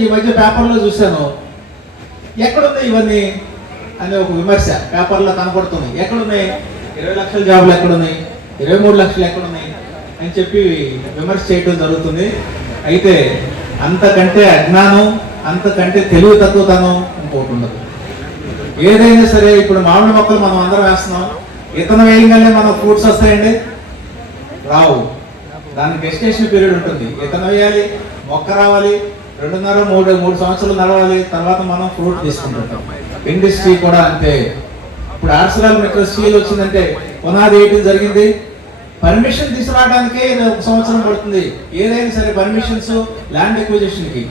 ఈ మధ్య పేపర్లో చూశాను, ఎక్కడున్నాయి ఇవన్నీ అనే ఒక విమర్శ పేపర్లో కనపడుతుంది. ఎక్కడున్నాయి 20 లక్షల జాబులు, ఎక్కడున్నాయి 23 లక్షలు, ఎక్కడున్నాయి అని చెప్పి విమర్శ చేయడం జరుగుతుంది. అయితే అంతకంటే అజ్ఞానం, అంతకంటే తెలివి తక్కువతనం ఇంకోటి ఉండదు. ఏదైనా సరే, ఇప్పుడు మామిడి మొక్కలు మనం అందరం వేస్తున్నాం, ఇతను వేయగానే మనం ఫ్రూట్స్ వస్తాయండి? రావు. దానికి గెస్టేషన్ పీరియడ్ ఉంటుంది. ఇతను వేయాలి, మొక్క రావాలి, 2.5-3 సంవత్సరాలు నడవాలి, తర్వాత మనం ఫ్రూట్ తీసుకుంటుంటాం. ఇండస్ట్రీ కూడా అంతే. ఇప్పుడు ఆర్సెలర్ స్టీల్ వచ్చిందంటే పునాది వేయటం జరిగింది. పర్మిషన్ తీసుకురావడానికే 1 సంవత్సరం పడుతుంది. ఏదైనా సరే పర్మిషన్స్, ల్యాండ్ ఎక్విజిషన్కి,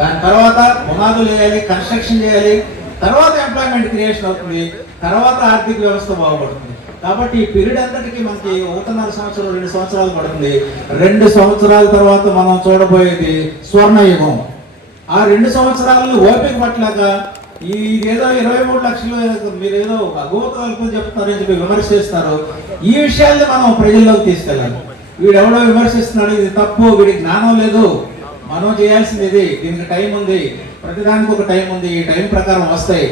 దాని తర్వాత పునాదులు వేయాలి, కన్స్ట్రక్షన్ చేయాలి, తర్వాత ఎంప్లాయ్మెంట్ క్రియేషన్ అవుతుంది, తర్వాత ఆర్థిక వ్యవస్థ బాగుపడుతుంది. కాబట్టి ఈ పీరియడ్ అంతటికి మనకి 1.5 సంవత్సరం 2 సంవత్సరాలు పడుతుంది. 2 సంవత్సరాల తర్వాత మనం చూడబోయేది స్వర్ణయుగం. ఆ 2 సంవత్సరాలను ఓపిక పట్టలేక ఏదో 23 లక్షలు మీరు ఏదో అగోతలు చెప్తారని చెప్పి విమర్శిస్తారు. ఈ విషయాన్ని మనం ప్రజల్లోకి తీసుకెళ్ళాలి. వీడెవడో విమర్శిస్తున్నాడు, ఇది తప్పు, వీడికి జ్ఞానం లేదు, మనం చేయాల్సింది ఇది, దీనికి టైం ఉంది, ప్రతిదానికి ఒక టైం ఉంది, ఈ టైం ప్రకారం వస్తాయి.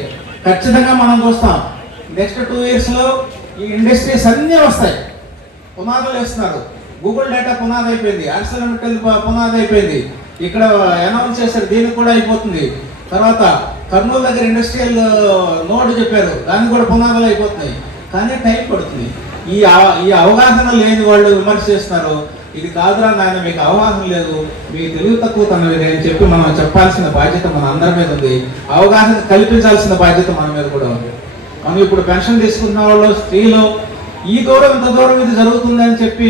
ఖచ్చితంగా మనం చూస్తాం నెక్స్ట్ 2 ఇయర్స్లో ఈ ఇండస్ట్రీస్ అన్నీ వస్తాయి. పునాదులు వేస్తున్నారు. గూగుల్ డేటా పునాది అయిపోయింది, ఆర్సెలర్ పునాది అయిపోయింది, ఇక్కడ అనౌన్స్ చేశారు, దీనికి కూడా అయిపోతుంది. తర్వాత కర్నూలు దగ్గర ఇండస్ట్రియల్ నోడ్ చెప్పారు, దానికి కూడా పునాదులు అయిపోతున్నాయి. కానీ టైం పడుతుంది. ఈ అవగాహన లేని వాళ్ళు విమర్శ చేస్తున్నారు. ఇది కాదురా నాయన, మీకు అవగాహన లేదు, మీకు తెలివి తక్కువ తనది అని చెప్పి మనం చెప్పాల్సిన బాధ్యత మన అందరి మీద ఉంది. అవగాహన కల్పించాల్సిన బాధ్యత మన మీద కూడా ఉంది. మనం ఇప్పుడు పెన్షన్ తీసుకున్న వాళ్ళు, స్త్రీలు, ఈ దూరం ఇంత దూరం ఇది జరుగుతుందని చెప్పి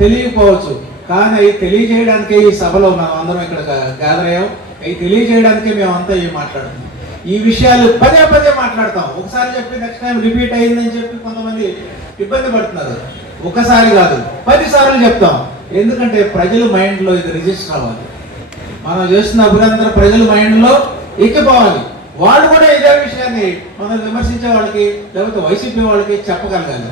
తెలియకపోవచ్చు. కానీ అవి తెలియజేయడానికే ఈ సభలో మనం అందరం ఇక్కడ గ్యాదర్ అయ్యాం. అవి తెలియజేయడానికే మేమంతా ఇవి మాట్లాడుతున్నాం. ఈ విషయాలు పదే పదే మాట్లాడతాం. ఒకసారి చెప్పి నెక్స్ట్ టైం రిపీట్ అయిందని చెప్పి కొంతమంది ఇబ్బంది పడుతున్నారు. ఒకసారి కాదు 10 సార్లు చెప్తాం. ఎందుకంటే ప్రజల మైండ్లో ఇది రిజిస్టర్ అవ్వాలి. మనం చేస్తున్న అభినందన ప్రజల మైండ్లో ఎక్కిపోవాలి. వాళ్ళు కూడా ఇదే విషయాన్ని మనం విమర్శించే వాళ్ళకి, లేకపోతే వైసీపీ వాళ్ళకి చెప్పగలగాలి.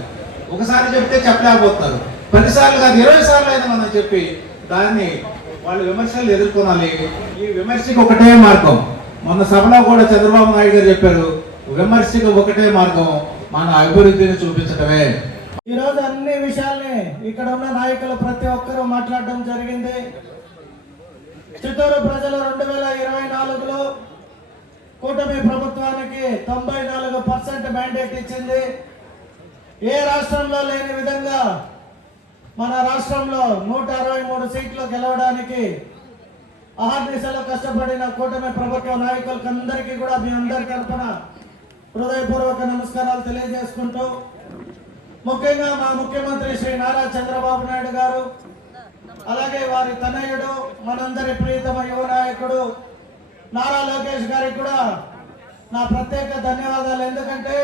ఒకసారి చెప్తే చెప్పలేకపోతున్నారు. 10 సార్లు కాదు 20 సార్లు అయినా మనం చెప్పి దాన్ని వాళ్ళు విమర్శలు ఎదుర్కొనాలి. ఈ విమర్శకు ఒకటే మార్గం. మొన్న సభలో కూడా చంద్రబాబు నాయుడు గారు చెప్పారు, విమర్శకు ఒకటే మార్గం, మన అభివృద్ధిని చూపించడమే. ఈరోజు అన్ని విషయాల్ని ఇక్కడ ఉన్న నాయకులు ప్రతి ఒక్కరూ మాట్లాడడం జరిగింది. చిత్తూరు ప్రజలు 2024లో కూటమి ప్రభుత్వానికి 94% మ్యాండేట్ ఇచ్చింది. ఏ రాష్ట్రంలో లేని విధంగా మన రాష్ట్రంలో 163 సీట్లు గెలవడానికి అహర్నిశలో కష్టపడిన కూటమి ప్రభుత్వ నాయకులకు అందరికీ కూడా మీ అందరి తరఫున హృదయపూర్వక నమస్కారాలు తెలియజేసుకుంటూ, ముఖ్యంగా మా ముఖ్యమంత్రి శ్రీ నారా చంద్రబాబు నాయుడు గారు, అలాగే వారి తనయుడు, మనందరి ప్రియతమ యువ నాయకుడు నారా లోకేష్ గారికి కూడా నా ప్రత్యేక ధన్యవాదాలు. ఎందుకంటే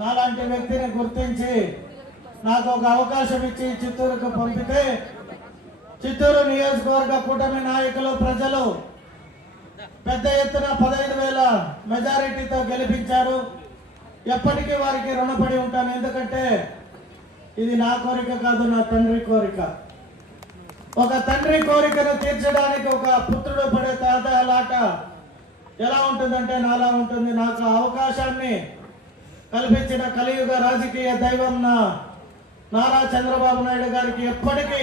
నాలాంటి వ్యక్తిని గుర్తించి నాకు ఒక అవకాశం ఇచ్చి చిత్తూరుకు పంపితే చిత్తూరు నియోజకవర్గ కూటమి నాయకులు, ప్రజలు పెద్ద ఎత్తున 15,000 మెజారిటీతో గెలిపించారు. ఎప్పటికీ వారికి రుణపడి ఉంటాను. ఎందుకంటే ఇది నా కోరిక కాదు, నా తండ్రి కోరిక. ఒక తండ్రి కోరికను తీర్చడానికి ఒక పుత్రుడు పడే తాతలాట ఎలా ఉంటుందంటే నాలా ఉంటుంది. నాకు అవకాశాన్ని కల్పించిన కలియుగ రాజకీయ దైవం నారా చంద్రబాబు నాయుడు గారికి ఎప్పటికీ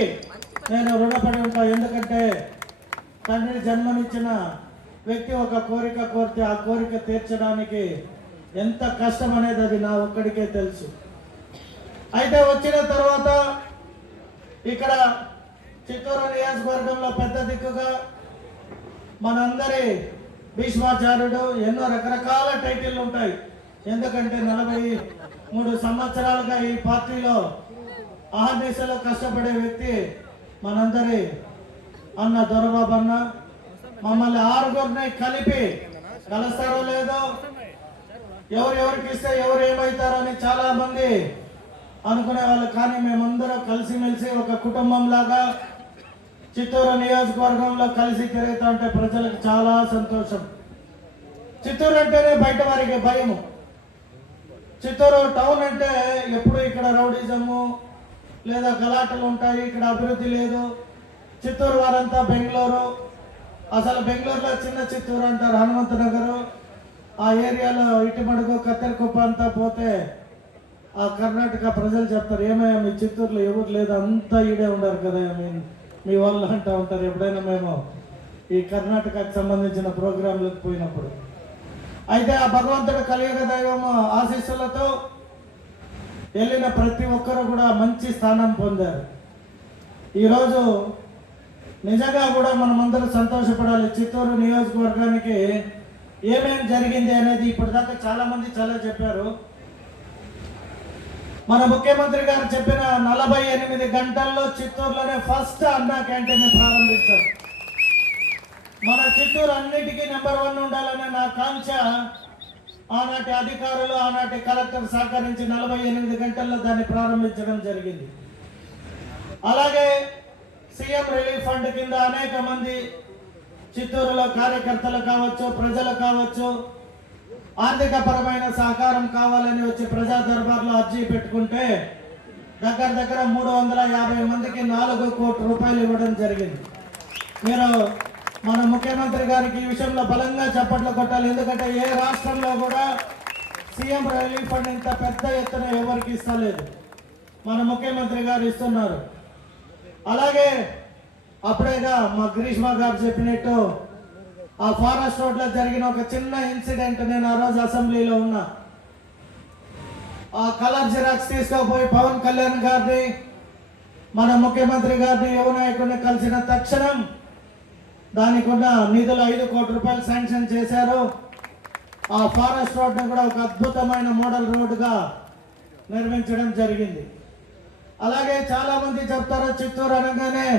నేను రుణపడి ఉంటాను. ఎందుకంటే తండ్రి జన్మనిచ్చిన వ్యక్తి ఒక కోరిక కోరితే ఆ కోరిక తీర్చడానికి ఎంత కష్టం అనేది అది నా ఒక్కడికే తెలుసు. అయితే వచ్చిన తర్వాత ఇక్కడ చిత్తూరు నియోజకవర్గంలో పెద్ద దిక్కుగా మనందరి భీష్మాచార్యుడు, ఎన్నో రకరకాల టైటిల్ ఉంటాయి. ఎందుకంటే 43 సంవత్సరాలుగా ఈ పార్టీలో అహర్నిశలో కష్టపడే వ్యక్తి మనందరి అన్న దొరబాబు అన్న. మమ్మల్ని 6గురిని కలిపి కలుస్తారో లేదో, ఎవరికి ఇస్తే ఎవరు ఏమవుతారని చాలా మంది అనుకునే వాళ్ళు. కానీ మేమందరం కలిసిమెలిసి ఒక కుటుంబం లాగా చిత్తూరు నియోజకవర్గంలో కలిసి తిరుగుతా ఉంటే ప్రజలకు చాలా సంతోషం. చిత్తూరు అంటేనే బయట వారికి భయము. చిత్తూరు టౌన్ అంటే ఎప్పుడు ఇక్కడ రౌడిజము లేదా గలాటలు ఉంటాయి, ఇక్కడ అభివృద్ధి లేదు. చిత్తూరు వారంతా బెంగళూరు, అసలు బెంగళూరులో చిన్న చిత్తూరు అంటారు, హనుమంత నగరు ఆ ఏరియాలో ఇటుమడుగు కత్తెరకుప్ప అంతా పోతే ఆ కర్ణాటక ప్రజలు చెప్తారు, ఏమయ్యా మీ చిత్తూరులో ఎవరు లేదు, అంతా ఈడే ఉన్నారు కదా మీ వాళ్ళు అంటూ ఉంటారు ఎప్పుడైనా మేము ఈ కర్ణాటకకు సంబంధించిన ప్రోగ్రాంలకు పోయినప్పుడు. అయితే ఆ భగవంతుడు కలియుగ దైవం ఆశీస్సులతో వెళ్ళిన ప్రతి ఒక్కరు కూడా మంచి స్థానం పొందారు. ఈరోజు నిజంగా కూడా మనమందరూ సంతోషపడాలి. చిత్తూరు నియోజకవర్గానికి ఏమేమి జరిగింది అనేది ఇప్పటిదాకా చాలా మంది చాలా చెప్పారు. మన ముఖ్యమంత్రి గారు చెప్పిన 48 గంటల్లో చిత్తూరులోనే ఫస్ట్ అన్నా క్యాంటీన్ ప్రారంభించారు. మన చిత్తూరు అన్నిటికీ నెంబర్ 1 ఉండాలనే నా కాంక్ష ఆనాటి అధికారులు ఆనాటి కలెక్టర్ సహకరించి 48 గంటల్లో దాన్ని ప్రారంభించడం జరిగింది. అలాగే సీఎం రిలీఫ్ ఫండ్ కింద అనేక మంది చిత్తూరులో కార్యకర్తలు కావచ్చు, ప్రజలు కావచ్చు, ఆర్థిక పరమైన సహకారం కావాలని వచ్చి ప్రజా దర్బార్లో అర్జీ పెట్టుకుంటే దగ్గర 350 మందికి 4 కోట్ల రూపాయలు ఇవ్వడం జరిగింది. మీరు మన ముఖ్యమంత్రి గారికి ఈ విషయంలో బలంగా చప్పట్లు కొట్టాలి. ఎందుకంటే ఏ రాష్ట్రంలో కూడా సీఎం రిలీఫ్ ఫండ్ ఇంత పెద్ద ఎత్తున ఎవరికి ఇస్తలేదు, మన ముఖ్యమంత్రి గారు ఇస్తున్నారు. అలాగే అప్పుడేగా మా గ్రీష్మ గారు చెప్పినట్టు ఆ ఫారెస్ట్ రోడ్లో జరిగిన ఒక చిన్న ఇన్సిడెంట్, నేను ఆ రోజు అసెంబ్లీలో ఉన్నా. ఆ కలర్ జిరాక్స్ తీసుకుపోయి పవన్ కళ్యాణ్ గారిని మన ముఖ్యమంత్రి గారిని యువ నాయకుడిని కలిసిన తక్షణం దానికి ఉన్న నిధులు 5 కోట్ల రూపాయలు శాంక్షన్ చేశారు. ఆ ఫారెస్ట్ రోడ్ని కూడా ఒక అద్భుతమైన మోడల్ రోడ్డుగా నిర్మించడం జరిగింది. అలాగే చాలా మంది చెప్తారు చిత్తూరు అనగానే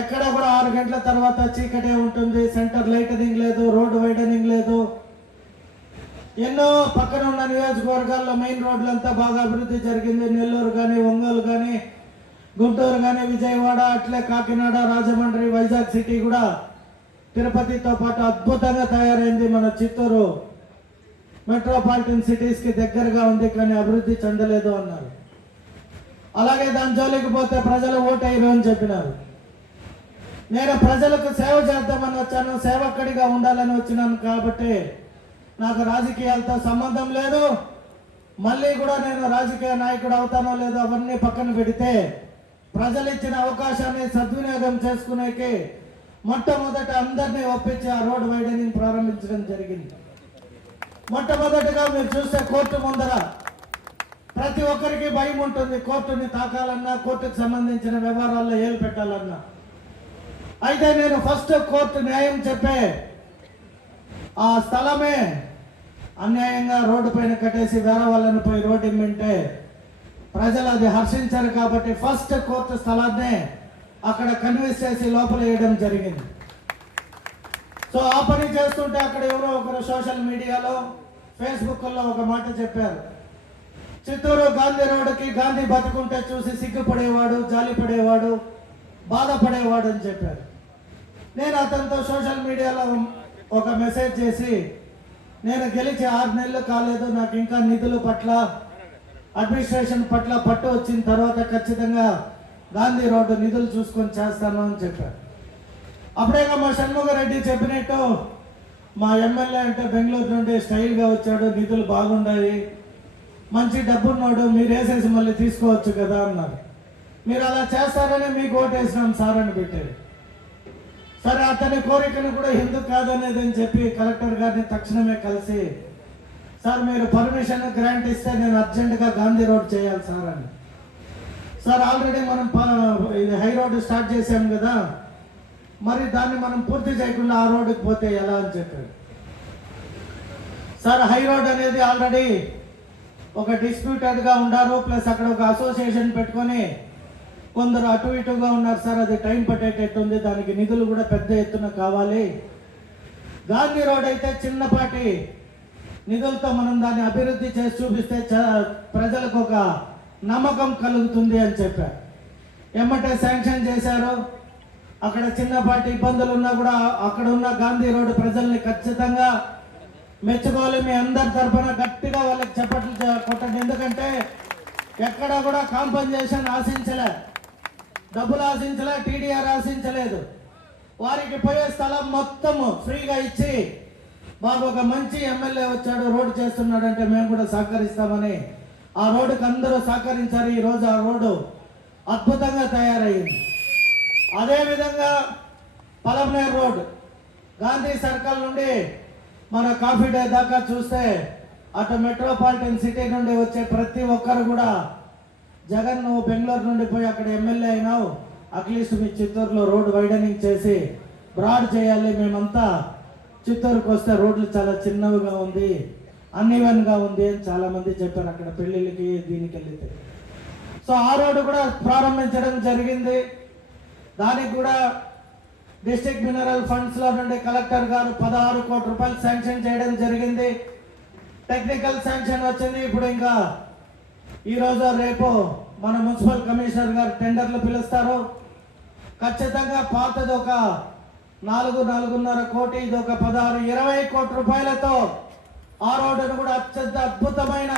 ఎక్కడ కూడా 6 గంటల తర్వాత చీకటే ఉంటుంది, సెంటర్ లైటనింగ్ లేదు, రోడ్డు వైడనింగ్ లేదు. ఎన్నో పక్కన ఉన్న నియోజకవర్గాల్లో మెయిన్ రోడ్లంతా బాగా అభివృద్ధి జరిగింది. నెల్లూరు కానీ, ఒంగోలు కానీ, గుంటూరు కానీ, విజయవాడ, అట్లే కాకినాడ, రాజమండ్రి, వైజాగ్ సిటీ కూడా తిరుపతితో పాటు అద్భుతంగా తయారైంది. మన చిత్తూరు మెట్రోపాలిటన్ సిటీస్కి దగ్గరగా ఉంది, కానీ అభివృద్ధి చెందలేదు అన్నారు. అలాగే దాని జోలికి పోతే ప్రజలు ఓటేయరు అని చెప్పినారు. నేను ప్రజలకు సేవ చేద్దామని వచ్చాను, సేవకుడిగా ఉండాలని వచ్చినాను. కాబట్టి నాకు రాజకీయాలతో సంబంధం లేదు. మళ్ళీ కూడా నేను రాజకీయ నాయకుడు అవుతానో లేదో అవన్నీ పక్కన పెడితే ప్రజలు ఇచ్చిన అవకాశాన్ని సద్వినియోగం చేసుకునేకి మొట్టమొదట అందరినీ ఒప్పించి ఆ రోడ్ వైడనింగ్ ప్రారంభించడం జరిగింది. మొట్టమొదటిగా మీరు చూస్తే కోర్టు ముందర ప్రతి ఒక్కరికి భయం ఉంటుంది. కోర్టుని తాకాలన్నా, కోర్టుకు సంబంధించిన వ్యవహారాల్లో ఏలు పెట్టాలన్నా. అయితే నేను ఫస్ట్ కోర్టు న్యాయం చెప్పే ఆ స్థలమే అన్యాయంగా రోడ్డు పైన కట్టేసి వేరే వాళ్ళని పోయి రోడ్డు ఇమ్మంటే ప్రజలు అది హర్షించారు. కాబట్టి ఫస్ట్ కోర్టు స్థలాన్నే అక్కడ కన్విన్స్ చేసి లోపల వేయడం జరిగింది. సో ఆ పని చేస్తుంటే అక్కడ ఎవరో ఒకరు సోషల్ మీడియాలో, ఫేస్బుక్లో ఒక మాట చెప్పారు, చిత్తూరు గాంధీ రోడ్డుకి గాంధీ బతుకుంటే చూసి సిగ్గుపడేవాడు, జాలిపడేవాడు, బాధపడేవాడు అని చెప్పారు. నేను అతనితో సోషల్ మీడియాలో ఒక మెసేజ్ చేసి, నేను గెలిచి 6 నెలలు కాలేదు, నాకు ఇంకా నిధుల పట్ల, అడ్మినిస్ట్రేషన్ పట్ల పట్టు వచ్చిన తర్వాత ఖచ్చితంగా గాంధీ రోడ్డు నిధులు చూసుకొని చేస్తాను అని చెప్పారు. అప్పుడేగా మా షణ్ముగారెడ్డి చెప్పినట్టు మా ఎమ్మెల్యే అంటే బెంగళూరు నుండి స్టైల్గా వచ్చాడు, నిధులు బాగున్నాయి, మంచి డబ్బున్నాడు, మీరు వేసేసి మళ్ళీ తీసుకోవచ్చు కదా అన్నారు. మీరు అలా చేస్తారని మీకు ఓటేసినాం సార్ అని పెట్టారు. సరే, అతని కోరికను కూడా ఎందుకు కాదనేది అని చెప్పి కలెక్టర్ గారిని తక్షణమే కలిసి, సార్ మీరు పర్మిషన్ గ్రాంట్ ఇస్తే నేను అర్జెంటుగా గాంధీ రోడ్ చేయాలి సార్ అని. సార్ ఆల్రెడీ మనం ఇది హై రోడ్డు స్టార్ట్ చేసాం కదా, మరి దాన్ని మనం పూర్తి చేయకుండా ఆ రోడ్డుకి పోతే ఎలా అని చెప్పారు. సార్ హై రోడ్ అనేది ఆల్రెడీ ఒక డిస్ప్యూటెడ్గా ఉన్నారు, ప్లస్ అక్కడ ఒక అసోసియేషన్ పెట్టుకొని కొందరు అటు ఇటుగా ఉన్నారు సార్, అది టైం పట్టేటట్టుంది, దానికి నిధులు కూడా పెద్ద ఎత్తున కావాలి. గాంధీ రోడ్ అయితే చిన్నపాటి నిధులతో మనం దాన్ని అభివృద్ధి చేసి చూపిస్తే ప్రజలకు ఒక నమ్మకం కలుగుతుంది అని చెప్పారు. ఎమ్మటే శాంక్షన్ చేశారు. అక్కడ చిన్నపాటి ఇబ్బందులు ఉన్నా కూడా అక్కడ ఉన్న గాంధీ రోడ్డు ప్రజల్ని ఖచ్చితంగా మెచ్చుకోవాలి. మీ అందరి తరఫున గట్టిగా వాళ్ళకి చప్పట్లు కొట్టండి. ఎందుకంటే ఎక్కడ కూడా కాంపన్సేషన్ ఆశించలే, డబ్బులు ఆశించలే, టీడీఆర్ ఆశించలేదు. వారికి పోయే స్థలం మొత్తము ఫ్రీగా ఇచ్చి మాకు ఒక మంచి ఎమ్మెల్యే వచ్చాడు, రోడ్డు చేస్తున్నాడంటే మేము కూడా సహకరిస్తామని ఆ రోడ్డుకి అందరూ సహకరించారు. ఈరోజు ఆ రోడ్డు అద్భుతంగా తయారయ్యింది. అదేవిధంగా పలమనేరు రోడ్ గాంధీ సర్కిల్ నుండి మన కాఫీ డే దాకా చూస్తే అటు మెట్రోపాలిటన్ సిటీ నుండి వచ్చే ప్రతి ఒక్కరు కూడా జగన్ నువ్వు బెంగళూరు నుండి పోయి అక్కడ ఎమ్మెల్యే అయినావు, అట్లీస్ట్ మీ చిత్తూరులో రోడ్ వైడనింగ్ చేసి బ్రాడ్ చేయాలి, మేమంతా చిత్తూరుకు వస్తే రోడ్లు చాలా చిన్నవిగా ఉంది, అన్ఈవెన్గా ఉంది అని చాలా మంది చెప్పారు అక్కడ పెళ్ళిళ్ళకి దీనికి వెళ్తే. సో ఆ రోడ్డు కూడా ప్రారంభించడం జరిగింది. దానికి కూడా డిస్ట్రిక్ట్ మినరల్ ఫండ్స్లో నుండి కలెక్టర్ గారు 16 కోట్ల రూపాయలు శాంక్షన్ చేయడం జరిగింది. టెక్నికల్ శాంక్షన్ వచ్చింది. ఇప్పుడు ఇంకా ఈరోజు రేపు మన మున్సిపల్ కమిషనర్ గారు టెండర్లు పిలుస్తారు. ఖచ్చితంగా పాతది ఒక 4.5 కోటి, ఇది ఒక 16-20 కోట్ల రూపాయలతో ఆ రోడ్డును కూడా అత్యంత అద్భుతమైన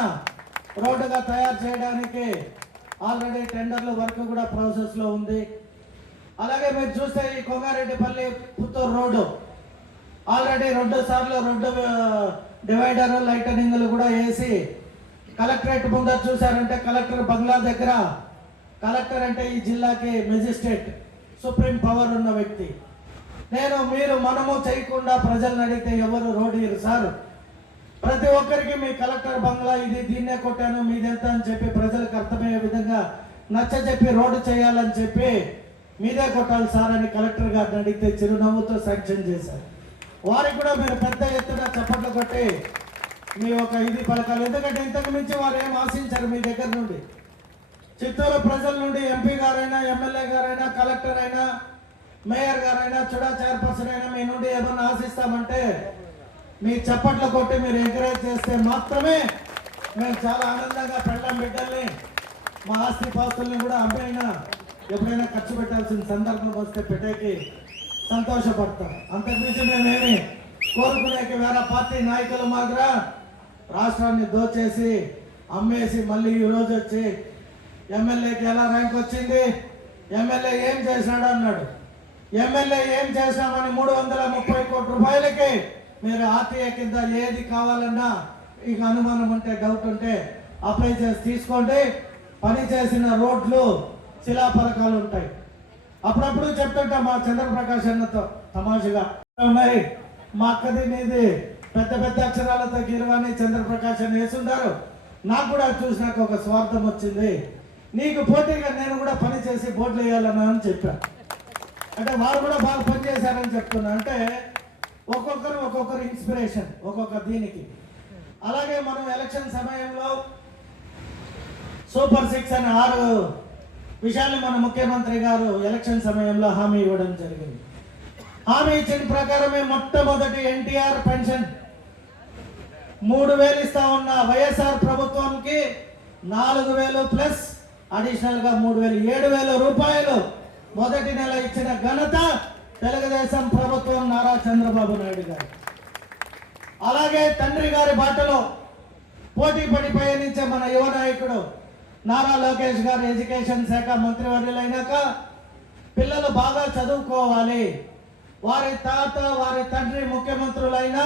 రోడ్డుగా తయారు చేయడానికి ఆల్రెడీ టెండర్ల వర్క్ కూడా ప్రాసెస్లో ఉంది. అలాగే మీరు చూస్తే ఈ కొంగారెడ్డిపల్లి పుత్తూరు రోడ్డు ఆల్రెడీ 2 సార్లు రోడ్డు డివైడర్ లైటనింగ్లు కూడా వేసి కలెక్టరేట్ ముందర చూశారంటే కలెక్టర్ బంగ్లా దగ్గర, కలెక్టర్ అంటే ఈ జిల్లాకి మెజిస్ట్రేట్, సుప్రీం పవర్ ఉన్న వ్యక్తి. మనము చేయకుండా ప్రజలను అడిగితే ఎవరు రోడ్డు ఇరు సార్, ప్రతి ఒక్కరికి మీ కలెక్టర్ బంగ్లా ఇది, దీన్నే కొట్టాను మీదెంత అని చెప్పి ప్రజలకు అర్థమయ్యే విధంగా నచ్చ చెప్పి రోడ్డు చేయాలని చెప్పి మీదే కొట్టాలి సార్ అని కలెక్టర్ గారిని అడిగితే చిరునవ్వుతో శాంక్షన్ చేశారు. వారికి కూడా మీరు పెద్ద ఎత్తున చప్పట్లు కొట్టి మీ ఒక ఇది పలకాలి. ఎందుకంటే ఇంతకు మించి వారు ఏం ఆశించారు మీ దగ్గర నుండి. చిత్తూరు ప్రజల నుండి ఎంపీ గారైనా, ఎమ్మెల్యే గారైనా, కలెక్టర్ అయినా, మేయర్ గారైనా, చుడా చైర్పర్సన్ అయినా మీ నుండి ఏమన్నా ఆశిస్తామంటే మీ చప్పట్లు కొట్టి మీరు ఎంకరేజ్ చేస్తే మాత్రమే మేము చాలా ఆనందంగా పెళ్ళం బిడ్డల్ని మా ఆస్తి పాస్తుల్ని కూడా అమ్మైనా ఎప్పుడైనా ఖర్చు పెట్టాల్సిన సందర్భం వస్తే పెట్టేకి సంతోషపడతాం. అంతకుమించి మేమేమి కోరుకునేకి వేరే పార్టీ నాయకులు మాత్రం రాష్ట్రాన్ని దోచేసి అమ్మేసి మళ్ళీ ఈరోజు వచ్చి ఎమ్మెల్యేకి ఎలా ర్యాంక్ వచ్చింది, ఎమ్మెల్యే ఏం చేశాడు అన్నాడు. ఎమ్మెల్యే ఏం చేశామని 330 కోట్ల రూపాయలకి మీరు ఆర్టీఏ కింద ఏది కావాలన్నా ఇక అనుమానం ఉంటే, డౌట్ ఉంటే అప్లై చేసి తీసుకోండి. పని చేసిన రోడ్లు శిలాఫలకాలు ఉంటాయి. అప్పుడప్పుడు చెప్తుంటా మా చంద్రప్రకాష్ అన్నతో తమాషగా ఉన్నాయి, మా అక్కది నీది పెద్ద పెద్ద అక్షరాలతో గిరవాణి చంద్రప్రకాష్ అని వేసుంటారు. నాకు కూడా చూసినాక ఒక స్వార్థం వచ్చింది, నీకు పోటీగా నేను కూడా పని చేసి బోర్డులు వేయాలన్నా అని చెప్పాను. అంటే వారు కూడా బాగా పనిచేశారని చెప్తున్నా. అంటే ఒక్కొక్కరు ఇన్స్పిరేషన్ ఒక్కొక్క దీనికి. అలాగే మనం ఎలక్షన్ సమయంలో సూపర్ 6 అనే 6 విషయాలు మన ముఖ్యమంత్రి గారు ఎలక్షన్ సమయంలో హామీ ఇవ్వడం జరిగింది. హామీ ఇచ్చిన ప్రకారమే మొట్టమొదటి ఎన్టీఆర్ పెన్షన్ 3,000 ఇస్తా ఉన్న వైఎస్ఆర్ ప్రభుత్వానికి 4,000 ప్లస్ అడిషనల్ గా 3,000, 7,000 రూపాయలు మొదటి నెల ఇచ్చిన ఘనత తెలుగుదేశం ప్రభుత్వం నారా చంద్రబాబు నాయుడు గారు. అలాగే తండ్రి గారి బాటలో పోటీ పడి పయనించే మన యువ నాయకుడు నారా లోకేష్ గారు ఎడ్యుకేషన్ శాఖ మంత్రివర్యులైనాక పిల్లలు బాగా చదువుకోవాలి, వారి తాత వారి తండ్రి ముఖ్యమంత్రులైన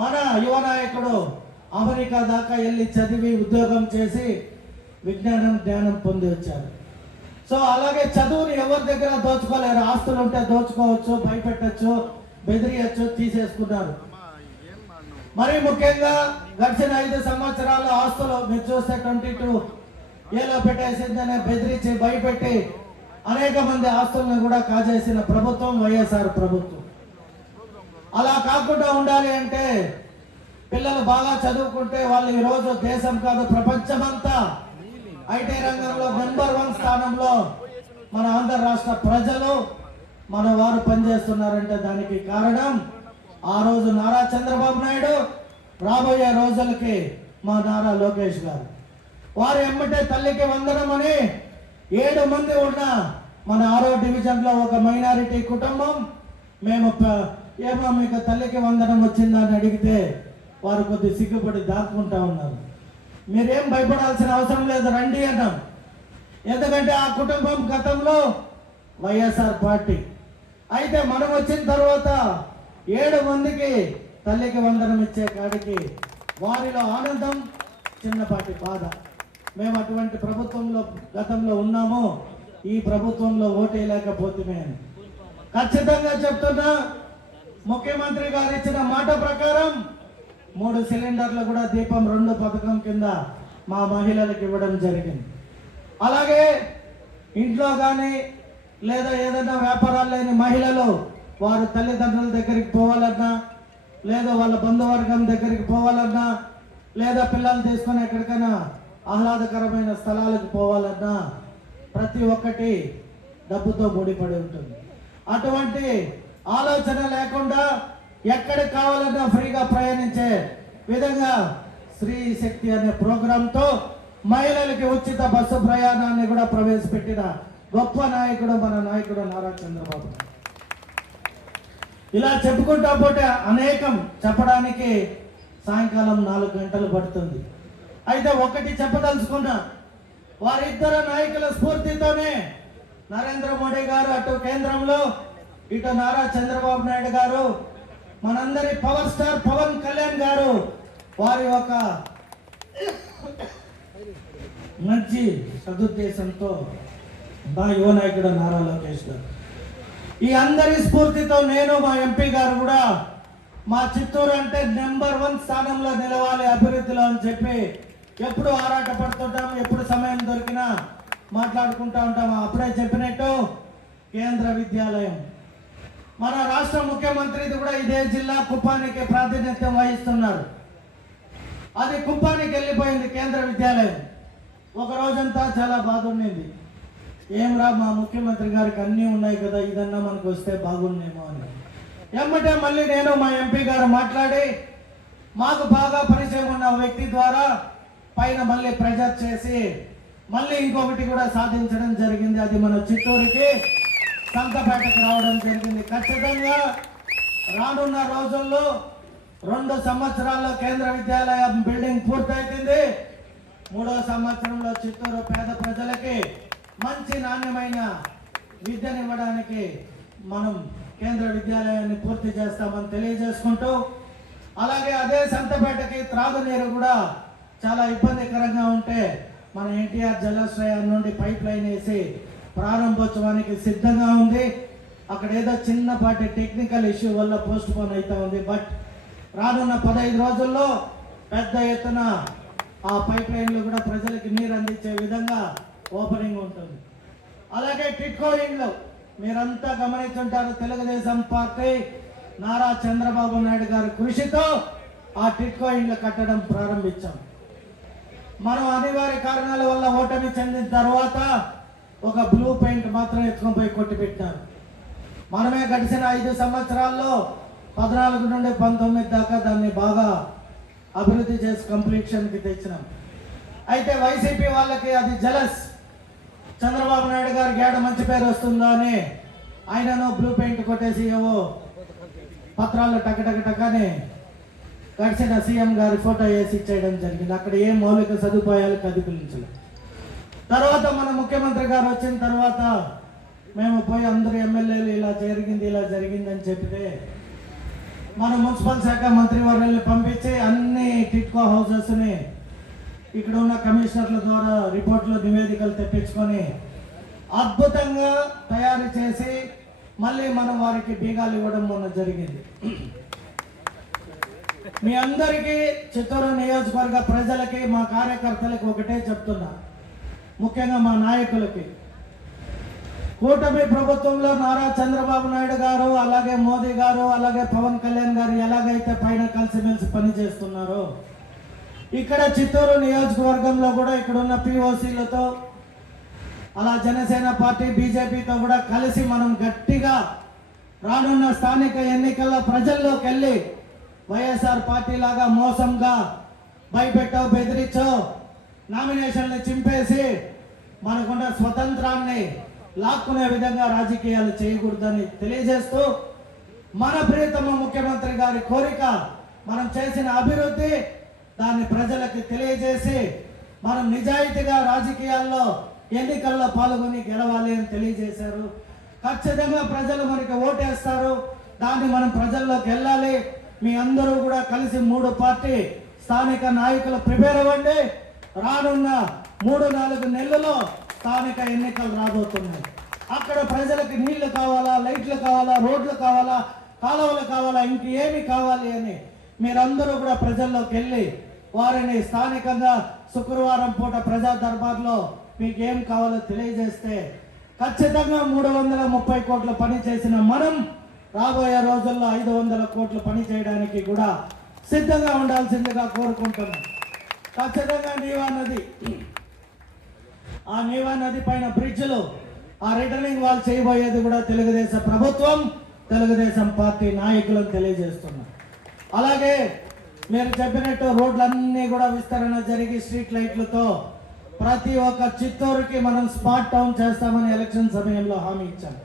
మన యువ నాయకుడు అమెరికా దాకా వెళ్ళి చదివి ఉద్యోగం చేసి విజ్ఞానం జ్ఞానం పొంది వచ్చారు. సో అలాగే చదువుని ఎవరి దగ్గర దోచుకోలేరు. ఆస్తులు ఉంటే దోచుకోవచ్చు, భయపెట్టచ్చు, బెదిరియచ్చు, తీసేసుకున్నారు. మరి ముఖ్యంగా గడిచిన 5 సంవత్సరాల ఆస్తులు మీరు చూస్తే 22 ఏలో పెట్టేసిందనే బెదిరించి భయపెట్టి అనేక మంది ఆస్తులను కూడా కాజేసిన ప్రభుత్వం వైఎస్ఆర్ ప్రభుత్వం. అలా కాకుండా ఉండాలి అంటే పిల్లలు బాగా చదువుకుంటే వాళ్ళు ఈరోజు దేశం కాదు ప్రపంచమంతా ఐటీ రంగంలో నెంబర్ 1 స్థానంలో మన ఆంధ్ర రాష్ట్ర ప్రజలు మన వారు పనిచేస్తున్నారంటే దానికి కారణం ఆ రోజు నారా చంద్రబాబు నాయుడు, రాబోయే రోజులకి మా నారా లోకేష్ గారు. వారు ఎమ్మటే తల్లికి వందనం అని 7 మంది ఉన్న మన 6వ డివిజన్లో ఒక మైనారిటీ కుటుంబం మేము ఏమో మీకు తల్లికి వందనం వచ్చిందా అని అడిగితే వారు కొద్ది సిగ్గుపడి దాక్కుంటా ఉన్నారు. మీరేం భయపడాల్సిన అవసరం లేదు, రండి అన్నాం. ఎందుకంటే ఆ కుటుంబం గతంలో వైఎస్ఆర్ పార్టీ అయితే మనం వచ్చిన తర్వాత 7 మందికి తల్లికి వందనం ఇచ్చే కాడికి వారిలో ఆనందం, చిన్నపాటి బాధ. మేము అటువంటి ప్రభుత్వంలో గతంలో ఉన్నాము, ఈ ప్రభుత్వంలో ఓటేయలేకపోతే అని ఖచ్చితంగా చెప్తున్నా. ముఖ్యమంత్రి గారు ఇచ్చిన మాట ప్రకారం 3 సిలిండర్లు కూడా దీపం 2 పథకం కింద మా మహిళలకు ఇవ్వడం జరిగింది. అలాగే ఇంట్లో కానీ లేదా ఏదైనా వ్యాపారాలు లేని మహిళలు వారు తల్లిదండ్రుల దగ్గరికి పోవాలన్నా, లేదా వాళ్ళ బంధువర్గం దగ్గరికి పోవాలన్నా, లేదా పిల్లలు తీసుకొని ఎక్కడికైనా ఆహ్లాదకరమైన స్థలాలకు పోవాలన్నా ప్రతి ఒక్కటి డబ్బుతో ముడిపడి ఉంటుంది. అటువంటి ఆలోచన లేకుండా ఎక్కడికి కావాలన్నా ఫ్రీగా ప్రయాణించే విధంగా స్త్రీ శక్తి అనే ప్రోగ్రాంతో మహిళలకి ఉచిత బస్సు ప్రయాణాన్ని కూడా ప్రవేశపెట్టిన గొప్ప నాయకుడు మన నాయకుడు నారా చంద్రబాబు. ఇలా చెప్పుకుంటా పోతే అనేకం చెప్పడానికి సాయంకాలం 4 గంటలు పడుతుంది. అయితే ఒకటి చెప్పదలుచుకున్నా, వారిద్దరు నాయకుల స్ఫూర్తితోనే నరేంద్ర మోడీ గారు అటు కేంద్రంలో, ఇటు నారా చంద్రబాబు నాయుడు గారు, మనందరి పవర్ స్టార్ పవన్ కళ్యాణ్ గారు వారి ఒక మంచి సదుద్దేశంతో మా యువ నాయకుడు నారా లోకేష్ గారు, ఈ అందరి స్ఫూర్తితో నేను మా ఎంపీ గారు కూడా మా చిత్తూరు అంటే నెంబర్ 1 స్థానంలో నిలవాలి అభివృద్ధిలో అని చెప్పి ఎప్పుడు ఆరాట పడుతుంటాం, ఎప్పుడు సమయం దొరికినా మాట్లాడుకుంటా ఉంటాము. అప్పుడే చెప్పినట్టు కేంద్ర విద్యాలయం మన రాష్ట్ర ముఖ్యమంత్రిది కూడా ఇదే జిల్లా కుప్పానికి ప్రాతినిధ్యం వహిస్తున్నారు. అది కుప్పానికి వెళ్ళిపోయింది కేంద్ర విద్యాలయం. ఒక రోజంతా చాలా బాధ ఉండింది. ఏం రా మా ముఖ్యమంత్రి గారికి అన్నీ ఉన్నాయి కదా, ఇదన్నా మనకు వస్తే బాగుండేమో అని. ఎమ్మటే మళ్ళీ నేను మా ఎంపీ గారు మాట్లాడి మాకు బాగా పరిచయం ఉన్న వ్యక్తి ద్వారా పైన మళ్ళీ ప్రెజర్ చేసి మళ్ళీ ఇంకొకటి కూడా సాధించడం జరిగింది. అది మన చిత్తూరుకి సంతపేటకు రావడం జరిగింది. ఖచ్చితంగా రానున్న రోజుల్లో 2 సంవత్సరాల్లో కేంద్ర విద్యాలయం బిల్డింగ్ పూర్తయితుంది. 3వ సంవత్సరంలో చిత్తూరు పేద ప్రజలకి మంచి నాణ్యమైన విద్యనివ్వడానికి మనం కేంద్ర విద్యాలయాన్ని పూర్తి చేస్తామని తెలియజేసుకుంటూ, అలాగే అదే సంతపేటకి త్రాగునీరు కూడా చాలా ఇబ్బందికరంగా ఉంటే మన ఎన్టీఆర్ జలాశయం నుండి పైప్ లైన్ వేసి ప్రారంభోత్సవానికి సిద్ధంగా ఉంది. అక్కడ ఏదో చిన్నపాటి టెక్నికల్ ఇష్యూ వల్ల పోస్ట్ పోన్ అవుతా ఉంది. బట్ రానున్న 15 రోజుల్లో పెద్ద ఎత్తున ఆ పైప్ లైన్లు కూడా ప్రజలకు నీరు అందించే విధంగా ఓపెనింగ్ ఉంటుంది. అలాగే టిట్కో ఇండ్లు మీరంతా గమనించుంటారు. తెలుగుదేశం పార్టీ నారా చంద్రబాబు నాయుడు గారి కృషితో ఆ టిట్కో ఇండ్లు కట్టడం ప్రారంభించాం. మనం అనివార్య కారణాల వల్ల ఓటమి చెందిన తర్వాత ఒక బ్లూ పెయింట్ మాత్రం ఎత్తుకొని పోయి కొట్టిపెట్టారు. మనమే గడిచిన 5 సంవత్సరాల్లో 14 నుండి 19 దాకా దాన్ని బాగా అభివృద్ధి చేసి కంప్లీషన్కి తెచ్చినాం. అయితే వైసీపీ వాళ్ళకి అది జలస్. చంద్రబాబు నాయుడు గారికి ఏడ మంచి పేరు వస్తుందో అని ఆయనను బ్లూ పెయింట్ కొట్టేసి ఏవో పత్రాలు టకటకటకని గడిచిన సీఎం గారి ఫోటో వేసి ఇచ్చేయడం జరిగింది. అక్కడ ఏ మౌలిక సదుపాయాలు కదిపించలేదు. తర్వాత మన ముఖ్యమంత్రి గారు వచ్చిన తర్వాత మేము పోయి అందరూ ఎమ్మెల్యేలు ఇలా జరిగింది అని చెప్తే మన మున్సిపల్ శాఖ మంత్రి వర్యుల్ని పంపించి అన్ని టిట్కో హౌసెస్ని ఇక్కడ ఉన్న కమిషనర్ల ద్వారా రిపోర్ట్లు నివేదికలు తెప్పించుకొని అద్భుతంగా తయారు చేసి మళ్ళీ మనం వారికి బీగాలు ఇవ్వడం మొన్న జరిగింది. మీ అందరికీ చిత్తూరు నియోజకవర్గ ప్రజలకి మా కార్యకర్తలకి ఒకటే చెప్తున్నా, ముఖ్యంగా మా నాయకులకి, కూటమి ప్రభుత్వంలో నారా చంద్రబాబు నాయుడు గారు, అలాగే మోదీ గారు, అలాగే పవన్ కళ్యాణ్ గారు ఎలాగైతే పైన కలిసిమెలిసి పనిచేస్తున్నారో ఇక్కడ చిత్తూరు నియోజకవర్గంలో కూడా ఇక్కడున్న పిఓసీలతో అలా జనసేన పార్టీ బీజేపీతో కూడా కలిసి మనం గట్టిగా రానున్న స్థానిక ఎన్నికల్లో ప్రజల్లోకి వెళ్ళి వైఎస్ఆర్ పార్టీ లాగా మోసంగా భయపెట్టో బెదిరించో నామినేషన్లు చింపేసి మనకున్న స్వతంత్రాన్ని లాక్కునే విధంగా రాజకీయాలు చేయకూడదని తెలియజేస్తూ, మన ప్రియతమ ముఖ్యమంత్రి గారి కోరిక మనం చేసిన అభివృద్ధి దాన్ని ప్రజలకు తెలియజేసి మనం నిజాయితీగా రాజకీయాల్లో ఎన్నికల్లో పాల్గొని గెలవాలి అని తెలియజేశారు. ఖచ్చితంగా ప్రజలు మనకి ఓటేస్తారు. దాన్ని మనం ప్రజల్లోకి వెళ్ళాలి. మీ అందరూ కూడా కలిసి 3 పార్టీ స్థానిక నాయకులు ప్రిపేర్ అవ్వండి. రానున్న 3-4 నెలల్లో స్థానిక ఎన్నికలు రాబోతున్నాయి. అక్కడ ప్రజలకు నీళ్లు కావాలా, లైట్లు కావాలా, రోడ్లు కావాలా, కాలువలు కావాలా, ఇంకేమి కావాలి అని మీరందరూ కూడా ప్రజల్లోకి వెళ్ళి వారిని స్థానికంగా శుక్రవారం పూట ప్రజా దర్బార్లో మీకు ఏం కావాలో తెలియజేస్తే ఖచ్చితంగా 330 కోట్ల పని చేసిన మనం రాబోయే రోజుల్లో 500 కోట్ల పని చేయడానికి కూడా సిద్ధంగా ఉండాల్సిందిగా కోరుకుంటున్నాం. ఖచ్చితంగా నీవా నది పైన బ్రిడ్జ్లు, ఆ రిటర్నింగ్ వాల్ చేయబోయేది కూడా తెలుగుదేశం ప్రభుత్వం, తెలుగుదేశం పార్టీ నాయకులను తెలియజేస్తున్నాం. అలాగే మీరు చెప్పినట్టు రోడ్లన్నీ కూడా విస్తరణ జరిగి స్ట్రీట్ లైట్లతో ప్రతి ఒక్క చిత్తూరుకి మనం స్మార్ట్ టౌన్ చేస్తామని ఎలక్షన్ సమయంలో హామీ ఇచ్చాం.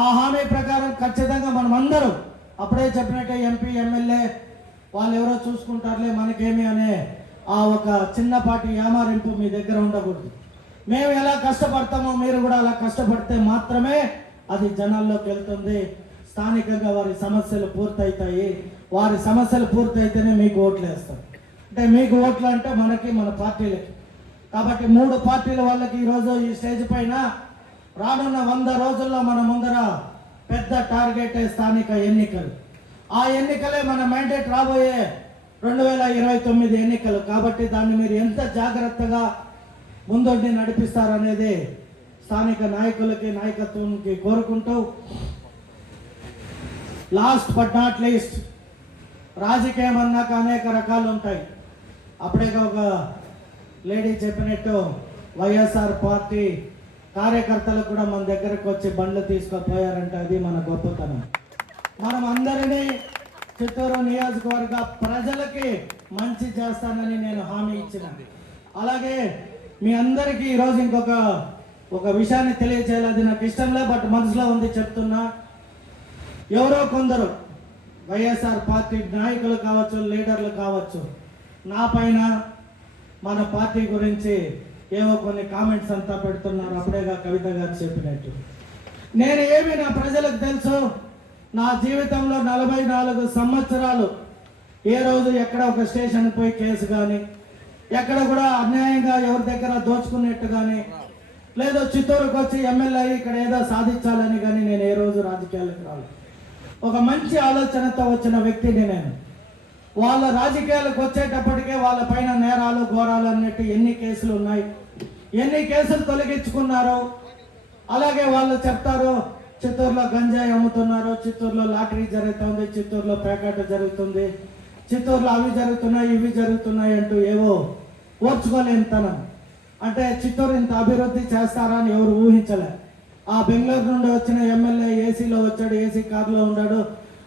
ఆ హామీ ప్రకారం ఖచ్చితంగా మనం అందరూ అప్పుడే చెప్పినట్టే ఎంపీ ఎమ్మెల్యే వాళ్ళు ఎవరో చూసుకుంటారులే మనకేమి అనే ఆ ఒక చిన్నపాటి యామారింపు మీ దగ్గర ఉండకూడదు. మేము ఎలా కష్టపడతామో మీరు కూడా అలా కష్టపడితే మాత్రమే అది జనాల్లోకి వెళ్తుంది. స్థానికంగా వారి సమస్యలు పూర్తవుతాయి. వారి సమస్యలు పూర్తయితేనే మీకు ఓట్లు వేస్తారు. అంటే మీకు ఓట్లు అంటే మనకి, మన పార్టీలకి. కాబట్టి 3 పార్టీల వాళ్ళకి ఈరోజు ఈ స్టేజ్ పైన రానున్న 100 రోజుల్లో మన ముందర పెద్ద టార్గెట్ స్థానిక ఎన్నికలు. ఆ ఎన్నికలే మన మ్యాండేట్ రాబోయే 2029 ఎన్నికలు. కాబట్టి దాన్ని మీరు ఎంత జాగ్రత్తగా ముందుండి నడిపిస్తారనేది స్థానిక నాయకులకి, నాయకత్వానికి కోరుకుంటూ, లాస్ట్ బట్ నాట్ లీస్ట్, రాజకీయం అన్నాక అనేక రకాలు ఉంటాయి. అప్పుడే ఒక లేడీ చెప్పినట్టు వైఎస్ఆర్ పార్టీ కార్యకర్తలు కూడా మన దగ్గరకు వచ్చి బండ్లు తీసుకుపోయారంటే అది మన గొప్పతనం. మనం అందరినీ చిత్తూరు నియోజకవర్గ ప్రజలకి మంచి చేస్తానని నేను హామీ ఇచ్చిన. అలాగే మీ అందరికీ ఈరోజు ఒక విషయాన్ని తెలియచేయాలి. అది నాకు ఇష్టంలే, బట్ మనసులో ఉంది చెప్తున్నా. ఎవరో కొందరు వైఎస్ఆర్ పార్టీ నాయకులు కావచ్చు, లీడర్లు కావచ్చు, నా పైన మన పార్టీ గురించి ఏవో కొన్ని కామెంట్స్ అంతా పెడుతున్నారు. అప్పుడేగా కవిత గారు చెప్పినట్టు నేను ఏమి నా ప్రజలకు తెలుసు. నా జీవితంలో 44 సంవత్సరాలు ఏ రోజు ఎక్కడ ఒక స్టేషన్ పోయి కేసు కానీ, ఎక్కడ కూడా అన్యాయంగా ఎవరి దగ్గర దోచుకున్నట్టు కానీ, లేదో చిత్తూరుకు వచ్చి ఎమ్మెల్యే ఇక్కడ ఏదో సాధించాలని కానీ నేను ఏ రోజు రాజకీయాలకు రాలేదు. ఒక మంచి ఆలోచనతో వచ్చిన వ్యక్తిని నేను. వాళ్ళ రాజకీయాలకు వచ్చేటప్పటికే వాళ్ళ పైన నేరాలు, ఘోరాలు అన్నట్టు ఎన్ని కేసులు ఉన్నాయి, ఎన్ని కేసులు తొలగించుకున్నారో. అలాగే వాళ్ళు చెప్తారు చిత్తూరులో గంజాయి అమ్ముతున్నారు, చిత్తూరులో లాటరీ జరుగుతుంది, చిత్తూరులో పేకాట జరుగుతుంది, చిత్తూరులో అవి జరుగుతున్నాయి, ఇవి జరుగుతున్నాయి అంటూ ఏవో ఓర్చుకోలేనితనం. అంటే చిత్తూరు ఇంత అభివృద్ధి చేస్తారా అని ఎవరు ఊహించలే. ఆ బెంగళూరు నుండి వచ్చిన ఎమ్మెల్యే ఏసీలో వచ్చాడు, ఏసీ కారులో ఉన్నాడు,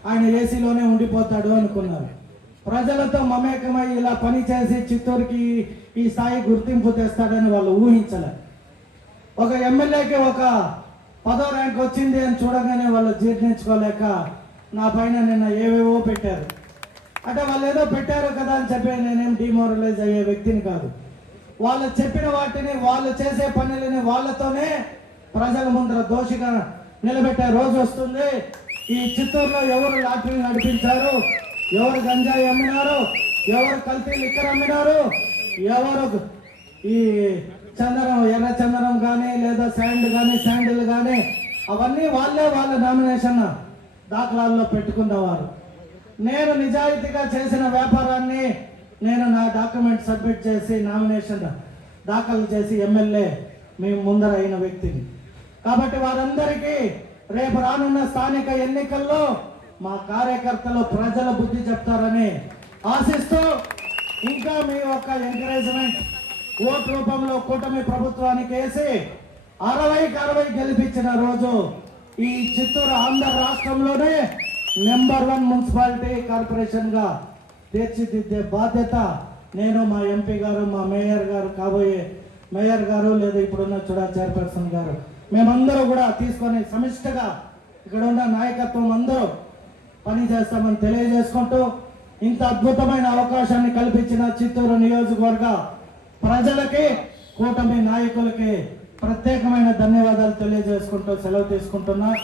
ఆయన ఏసీలోనే ఉండిపోతాడు అనుకున్నారు. ప్రజలతో మమేకమై ఇలా పని చేసి చిత్తూరుకి ఈ స్థాయి గుర్తింపు తెస్తాడని వాళ్ళు ఊహించలే. ఒక ఎమ్మెల్యేకి ఒక 10వ ర్యాంక్ వచ్చింది అని చూడగానే వాళ్ళు జీర్ణించుకోలేక నా పైన నిన్న ఏవేవో పెట్టారు. అంటే వాళ్ళు ఏదో పెట్టారు కదా అని చెప్పి నేనేం డిమోరలైజ్ అయ్యే వ్యక్తిని కాదు. వాళ్ళు చెప్పిన వాటిని, వాళ్ళు చేసే పనులని వాళ్ళతోనే ప్రజల ముందర దోషిగా నిలబెట్టే రోజు వస్తుంది. ఈ చిత్తూరులో ఎవరు లాటరీ నడిపించారు, ఎవరు గంజాయి అమ్మినారు, ఎవరు కల్తీ లిక్కర్ అమ్మినారు, ఎవరు ఈ చందనం, ఎర్ర చందనం కానీ లేదా శాండ్ కానీ, శాండిల్ కానీ అవన్నీ వాళ్ళ నామినేషన్ దాఖలాల్లో పెట్టుకున్నవారు. నేను నిజాయితీగా చేసిన వ్యాపారాన్ని నేను నా డాక్యుమెంట్ సబ్మిట్ చేసి నామినేషన్ దాఖలు చేసి ఎమ్మెల్యే మేము ముందర అయిన వ్యక్తిని. కాబట్టి వారందరికీ రేపు రానున్న స్థానిక ఎన్నికల్లో మా కార్యకర్తలు ప్రజల బుద్ధి చెప్తారని ఆశిస్తూ, ఇంకా మీ యొక్క ఎంకరేజ్మెంట్ ఓటు రూపంలో కూటమి ప్రభుత్వానికి వేసి 60కి 60 గెలిపించిన రోజు ఈ చిత్తూరు ఆంధ్ర రాష్ట్రంలోనే నెంబర్ 1 మున్సిపాలిటీ కార్పొరేషన్ గా తీర్చిదిద్దే బాధ్యత నేను, మా ఎంపీ గారు, మా మేయర్ గారు, కాబోయే మేయర్ గారు, లేదా ఇప్పుడున్న చూడా చైర్పర్సన్ గారు, మేమందరూ కూడా తీసుకొని సమిష్టిగా ఇక్కడ ఉన్న నాయకత్వం అందరూ పని చేస్తామని తెలియజేసుకుంటూ, ఇంత అద్భుతమైన అవకాశాన్ని కల్పించిన చిత్తూరు నియోజకవర్గ ప్రజలకి, కూటమి నాయకులకి ప్రత్యేకమైన ధన్యవాదాలు తెలియజేసుకుంటూ సెలవు తీసుకుంటున్నా.